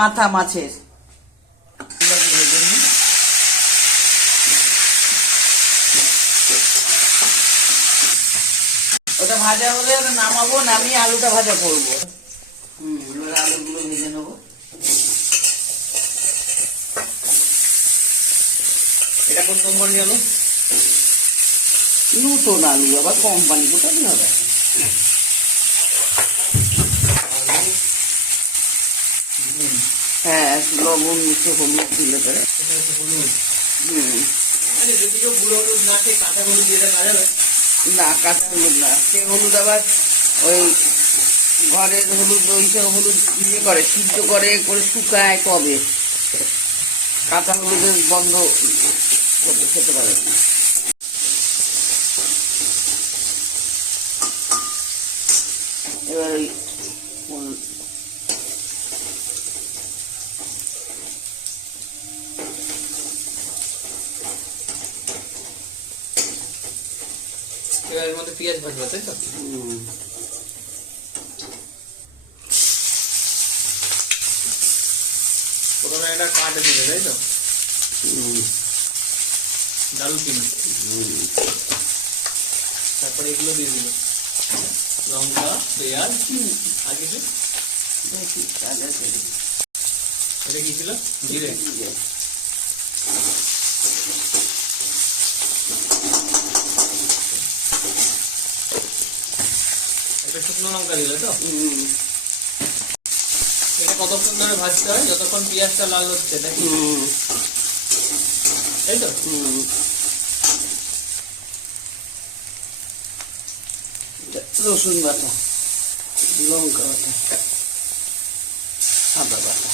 মাথা মাছের ওটা ভাজা হলে ওটা নামাবো, নামিয়ে আলুটা ভাজা করবো। আলুগুলো ভেজে নেবো। এটা কোন কোম্পানি আলু? নতুন আলু, আবার কোম্পানি কোথায় হবে। হ্যাঁ, লবণ মিশে হলুদ দিলে পরে। গুঁড়ো হলুদ না খেয়ে কাঁচা হলুদ দিয়ে কাজা যাবে না, কাঁচা হলুদ না, সে হলুদ আবার ওই ঘরের হলুদ, ওইসব হলুদ ইয়ে করে, সিদ্ধ করে শুকায় কবে, কাঁচা হলুদের গন্ধ খেতে পারে না। এবার ওই এর মধ্যে পেঁয়াজ ভাজবো, তাই তো? প্রথমে এটা কাটে দিবে, তাই তো? ডালচিনি, তারপরে এগুলো দিয়ে দিল, লঙ্কা, পেঁয়াজ, আর কিছু এটা কি ছিল? জিরে। একটা শুকনো লঙ্কা দিল তো? এটা কতক্ষণ ধরে ভাজতে হয়? যতক্ষণ পেঁয়াজটা লাল হচ্ছে, তাই তো? রসুন বাটা, লঙ্কা বাটা, আদা বাটা,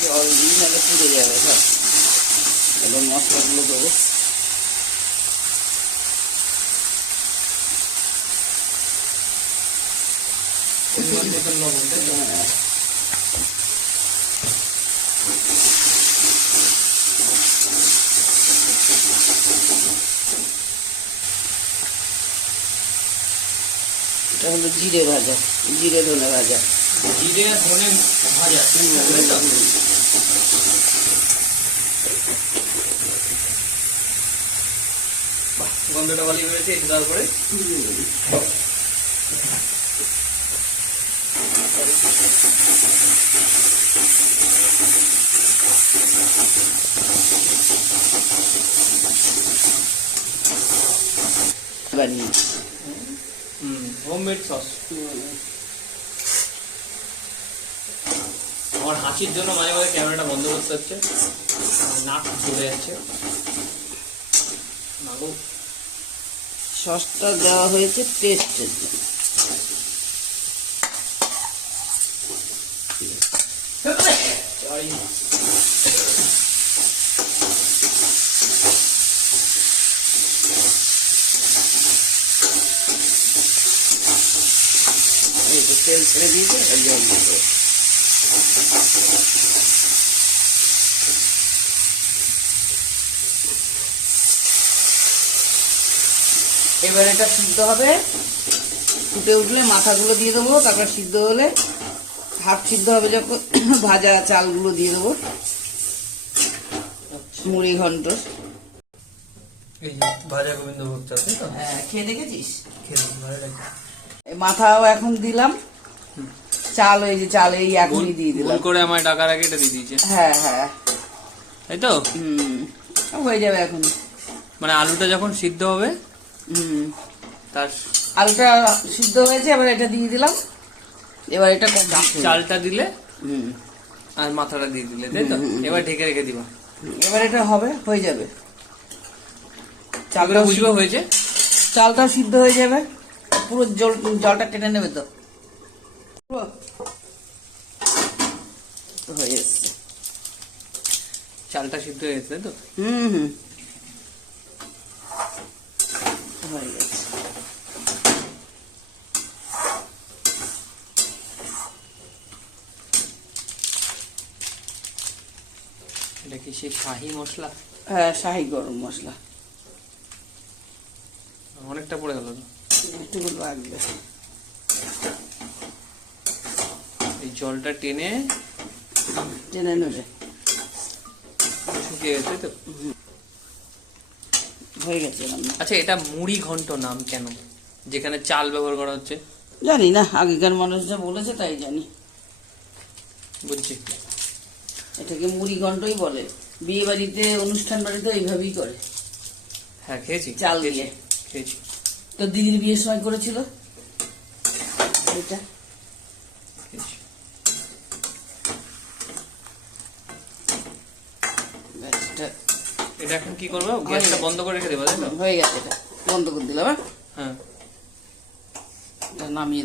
জল দিই, নাহলে পুড়ে যাবে সব। এবার মশলাগুলো দেবো। লবণ, তাই তো? এটা হলো জিরে ভাজা, জিরে ধনে ভাজা। জিরে আর ধনে ভাজা, গন্ধটা ভালো হয়েছে। একটু তারপরে বানিয়ে হোমমেড সস। আমার হাসির জন্য মাঝে মাঝে ক্যামেরাটা বন্ধ করতে হচ্ছে, নাক চলে যাচ্ছে। সসটা দেওয়া হয়েছে টেস্টের জন্য। তেল ছেড়ে দিয়েছে, জল দিতে। এবার এটা সিদ্ধ হবে, ফুটে উঠলে মাথাগুলো দিয়ে দেবো, তারপর সিদ্ধ হলে হাফ সিদ্ধ হবে যখন ভাজা চালগুলো দিয়ে দেবো। মুড়ি ঘন্ট, ভাজা গোবিন্দভোগ চাল, তাই তো? হ্যাঁ, খেয়ে দেখেছিস? ভালো লাগে। মাথাও এখন দিলাম, চাল, ওই যে চাল এই এখনই দিয়ে দিলাম। ভুল করে আমায় ডাকার আগে এটা দিয়ে দিয়েছে। হ্যাঁ হ্যাঁ, তাই তো? হয়ে যাবে এখন। মানে আলুটা যখন সিদ্ধ হবে, তার আলুটা সিদ্ধ হয়েছে, এবার এটা দিয়ে দিলাম। এবার এটা চালটা দিলে আর মাথাটা দিয়ে দিলে, তাই তো? এবার ঢেকে রেখে দিবা। এবার এটা হবে, হয়ে যাবে। চালটা বুঝবে হয়েছে, চালটাও সিদ্ধ হয়ে যাবে, পুরো জলটা টেনে নেবে তো। হয়ে এসছে, চালটা সিদ্ধ হয়ে গেছে, তাই তো? হয়ে গেছে। এটা কি সেই শাহি মশলা? হ্যাঁ, শাহি গরম মশলা। অনেকটা পড়ে গেল, একটু লাগবে। এই জলটা টেনে টেনে নেবে। শুকিয়ে গেছে তো। হয়ে গেছে রান্না। আচ্ছা, এটা মুড়ি ঘন্ট নাম কেন, যেখানে চাল ব্যবহার করা হচ্ছে? জানি না, আগেকার মানুষরা বলেছে তাই জানি। বুঝছি। এটাকে মুড়ি ঘন্টই বলে। বিয়ে বাড়িতে, অনুষ্ঠান বাড়িতে এইভাবেই করে। হ্যাঁ, খেয়েছি, চাল দিয়ে। খেয়েছি। তো দিদির বিয়ের সময় করেছিল এটা। খেয়েছি। এটা এখন কি করবো? গ্যাসটা বন্ধ করে রেখে দেবো, তাই তো? হয়ে গেছে, এটা বন্ধ করে দিলাম। হ্যাঁ, এটা নামিয়ে